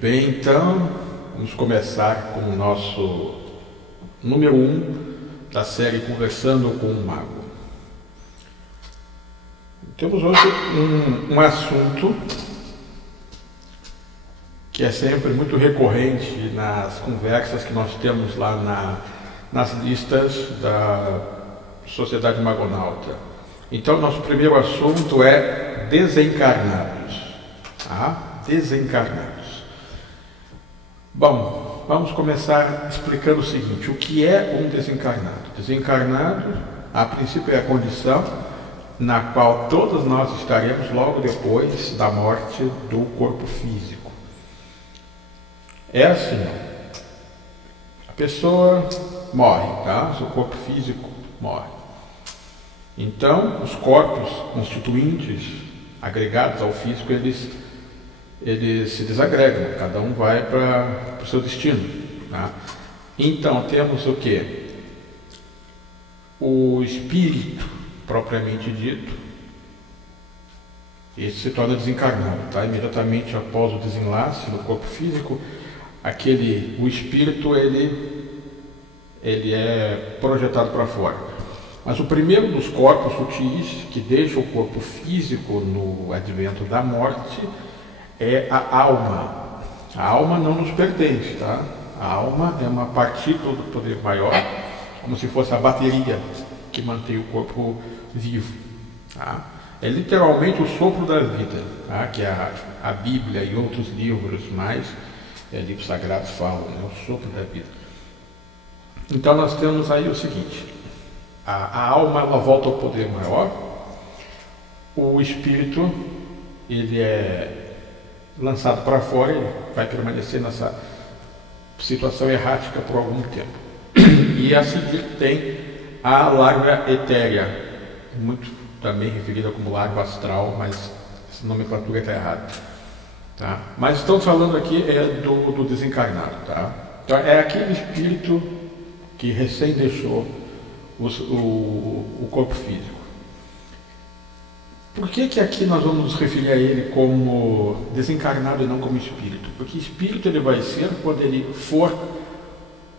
bem, então vamos começar com o nosso número 1 da série Conversando com o Mago. Temos hoje um assunto que é sempre muito recorrente nas conversas que nós temos lá nas listas da Sociedade Magonauta. Então, nosso primeiro assunto é desencarnados. Desencarnados. Bom, vamos começar explicando o seguinte: o que é um desencarnado? Desencarnado, a princípio, é a condição na qual todos nós estaremos logo depois da morte do corpo físico. É assim, a pessoa morre, tá? Seu corpo físico morre. Então, os corpos constituintes, agregados ao físico, eles se desagregam, cada um vai para o seu destino, tá? Então, temos o que? O espírito, propriamente dito, esse se torna desencarnado, tá? Imediatamente após o desenlace do corpo físico, o espírito, ele é projetado para fora. Mas o primeiro dos corpos sutis que deixa o corpo físico no advento da morte é a alma. A alma não nos pertence, tá? A alma é uma partícula do poder maior, como se fosse a bateria que mantém o corpo vivo, tá? É literalmente o sopro da vida, tá? Que a Bíblia e outros livros livros sagrados falam, né? O sopro da vida. Então nós temos aí o seguinte: a alma, ela volta ao poder maior, o espírito, ele é lançado para fora, ele vai permanecer nessa situação errática por algum tempo. E a seguir tem a larva etérea, muito também referida como larva astral, mas essa nomenclatura está errada, tá? Mas estamos falando aqui do desencarnado, tá? Então, é aquele espírito que recém deixou o corpo físico. Por que aqui nós vamos nos referir a ele como desencarnado e não como espírito? Porque espírito ele vai ser quando ele for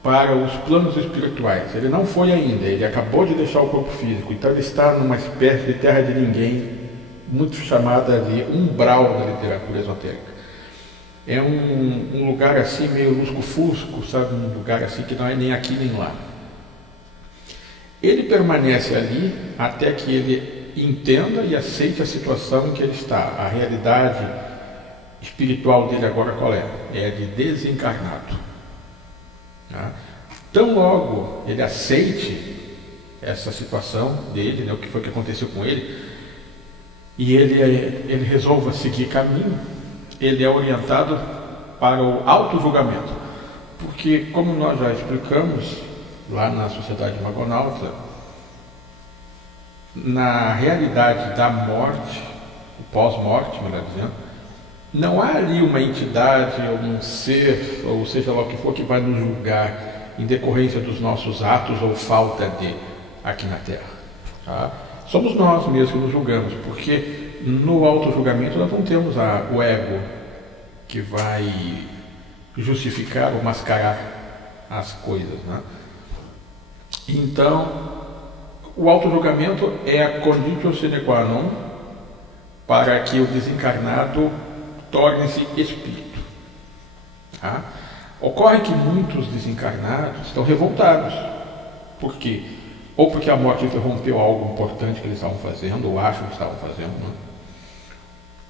para os planos espirituais. Ele não foi ainda, ele acabou de deixar o corpo físico, então ele está numa espécie de terra de ninguém, muito chamada de umbral da literatura esotérica. É um lugar assim meio lusco-fusco, sabe? Um lugar assim que não é nem aqui nem lá. Ele permanece ali até que ele entenda e aceite a situação em que ele está. A realidade espiritual dele agora qual é? É de desencarnado. Tá? Tão logo ele aceite essa situação dele, né, o que foi que aconteceu com ele, e ele resolva seguir caminho, ele é orientado para o auto-julgamento. Porque, como nós já explicamos lá na Sociedade Magonauta, na realidade da morte, o pós-morte, melhor dizendo, não há ali uma entidade ou um ser, ou seja lá o que for, que vai nos julgar em decorrência dos nossos atos ou falta de aqui na Terra, tá? Somos nós mesmos que nos julgamos, porque no auto-julgamento nós não temos o ego que vai justificar ou mascarar as coisas, né? Então, o auto-julgamento é a conditio sine qua non para que o desencarnado torne-se espírito, tá? Ocorre que muitos desencarnados estão revoltados. Por quê? Ou porque a morte interrompeu algo importante que eles estavam fazendo, ou acham que estavam fazendo, né?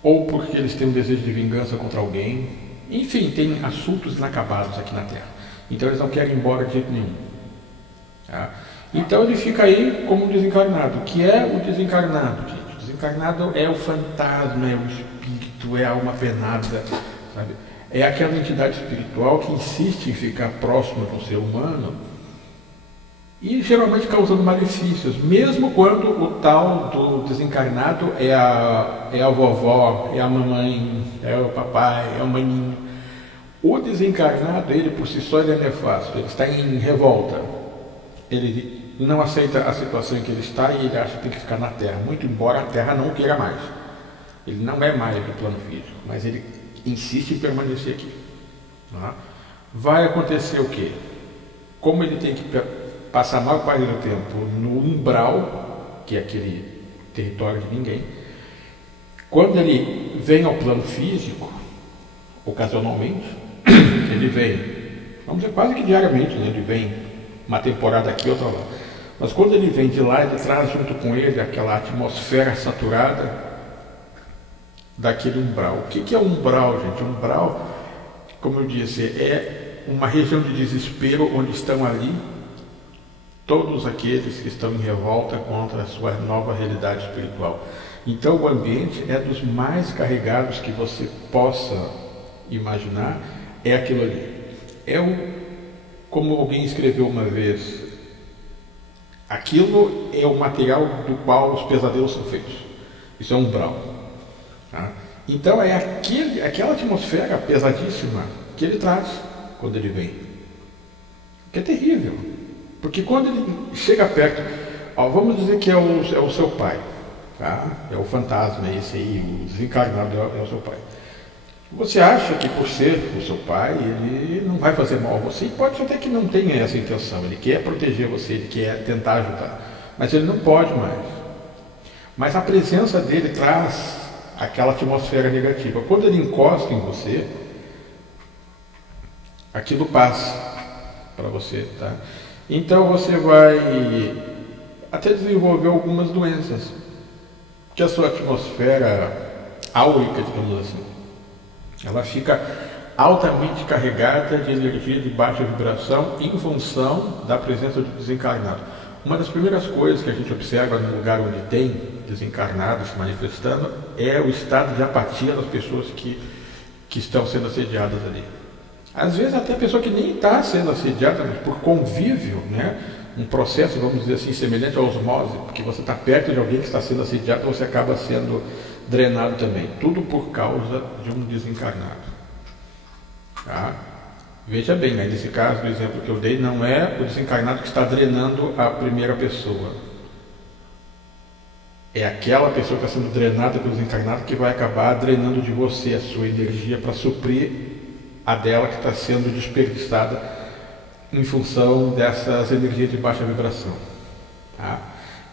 Ou porque eles têm um desejo de vingança contra alguém. Enfim, tem assuntos inacabados aqui na Terra. Então eles não querem ir embora de jeito nenhum, tá? Então ele fica aí como um desencarnado. O que é o desencarnado, gente? O desencarnado é o fantasma, é o espírito, é a alma penada, sabe? É aquela entidade espiritual que insiste em ficar próxima do ser humano e geralmente causando malefícios, mesmo quando o tal do desencarnado é a vovó, é a mamãe, é o papai, é o maninho. O desencarnado, ele por si só, ele é nefasto, ele está em revolta. Ele não aceita a situação em que ele está e ele acha que tem que ficar na Terra, muito embora a Terra não queira mais. Ele não é mais do plano físico, mas ele insiste em permanecer aqui. Tá? Vai acontecer o quê? Como ele tem que passar a maior parte do tempo no umbral, que é aquele território de ninguém, quando ele vem ao plano físico, ocasionalmente, ele vem, vamos dizer quase que diariamente, né? Ele vem uma temporada aqui, outra lá. Mas quando ele vem de lá, ele traz junto com ele aquela atmosfera saturada daquele umbral. O que é umbral, gente? Umbral, como eu disse, é uma região de desespero onde estão ali todos aqueles que estão em revolta contra a sua nova realidade espiritual. Então o ambiente é dos mais carregados que você possa imaginar, é aquilo ali. Como alguém escreveu uma vez, aquilo é o material do qual os pesadelos são feitos. Isso é um umbral. Tá? Então é aquela atmosfera pesadíssima que ele traz quando ele vem. Que é terrível. Porque quando ele chega perto, vamos dizer que é o seu pai. Tá? É o fantasma, esse aí, o desencarnado é o seu pai. Você acha que por ser o seu pai, ele não vai fazer mal a você, e pode ser até que não tenha essa intenção, ele quer proteger você, ele quer tentar ajudar, mas ele não pode mais. Mas a presença dele traz aquela atmosfera negativa. Quando ele encosta em você, aquilo passa para você, tá? Então você vai até desenvolver algumas doenças, que a sua atmosfera áurica, digamos assim, ela fica altamente carregada de energia de baixa vibração em função da presença do desencarnado. Uma das primeiras coisas que a gente observa no lugar onde tem desencarnados se manifestando é o estado de apatia das pessoas que estão sendo assediadas ali. Às vezes até a pessoa que nem está sendo assediada, mas por convívio, né? Um processo, vamos dizer assim, semelhante à osmose, porque você está perto de alguém que está sendo assediado, você acaba sendo drenado também. Tudo por causa de um desencarnado. Tá? Veja bem, né? Nesse caso, o exemplo que eu dei, não é o desencarnado que está drenando a primeira pessoa. É aquela pessoa que está sendo drenada pelo desencarnado que vai acabar drenando de você a sua energia para suprir a dela que está sendo desperdiçada em função dessas energias de baixa vibração. Tá?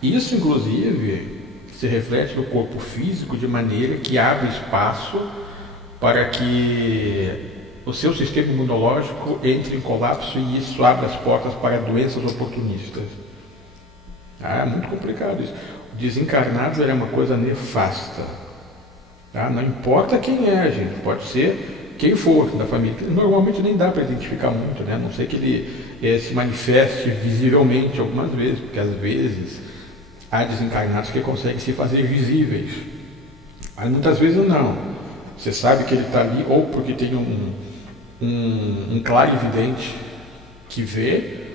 Isso, inclusive, se reflete no corpo físico de maneira que abre espaço para que o seu sistema imunológico entre em colapso, e isso abre as portas para doenças oportunistas. Tá? É muito complicado isso. O desencarnado é uma coisa nefasta. Tá? Não importa quem é, gente, pode ser quem for da família. Normalmente nem dá para identificar muito, né? A não sei que ele se manifeste visivelmente algumas vezes, porque às vezes há desencarnados que conseguem se fazer visíveis, mas muitas vezes não. Você sabe que ele está ali ou porque tem um clarividente que vê,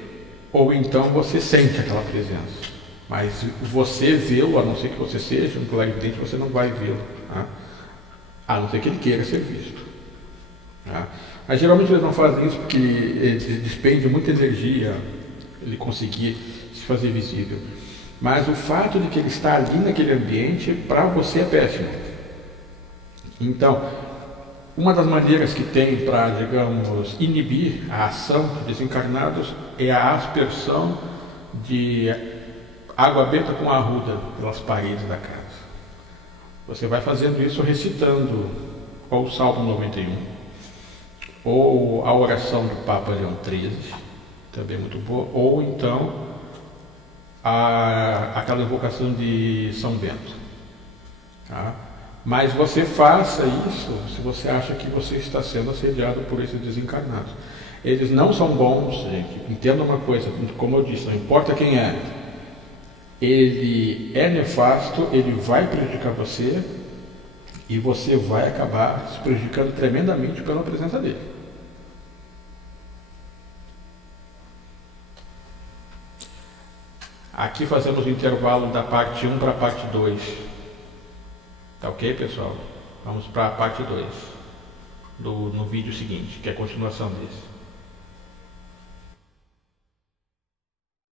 ou então você sente aquela presença. Mas você vê-lo, a não ser que você seja um clarividente, você não vai vê-lo, tá? A não ser que ele queira ser visto. Tá? Mas geralmente eles não fazem isso porque eles despendem muita energia ele conseguir se fazer visível. Mas o fato de que ele está ali naquele ambiente, para você é péssimo. Então, uma das maneiras que tem para, digamos, inibir a ação de desencarnados é a aspersão de água benta com arruda pelas paredes da casa. Você vai fazendo isso recitando ou o Salmo 91, ou a oração do Papa Leão XIII, também muito boa, ou então aquela invocação de São Bento. Tá? Mas você faça isso se você acha que você está sendo assediado por esses desencarnados. Eles não são bons, gente. Entenda uma coisa, como eu disse, não importa quem é. Ele é nefasto, ele vai prejudicar você e você vai acabar se prejudicando tremendamente pela presença dele. Aqui fazemos o intervalo da parte 1 para a parte 2. Tá ok, pessoal? Vamos para a parte 2 no vídeo seguinte, que é a continuação desse.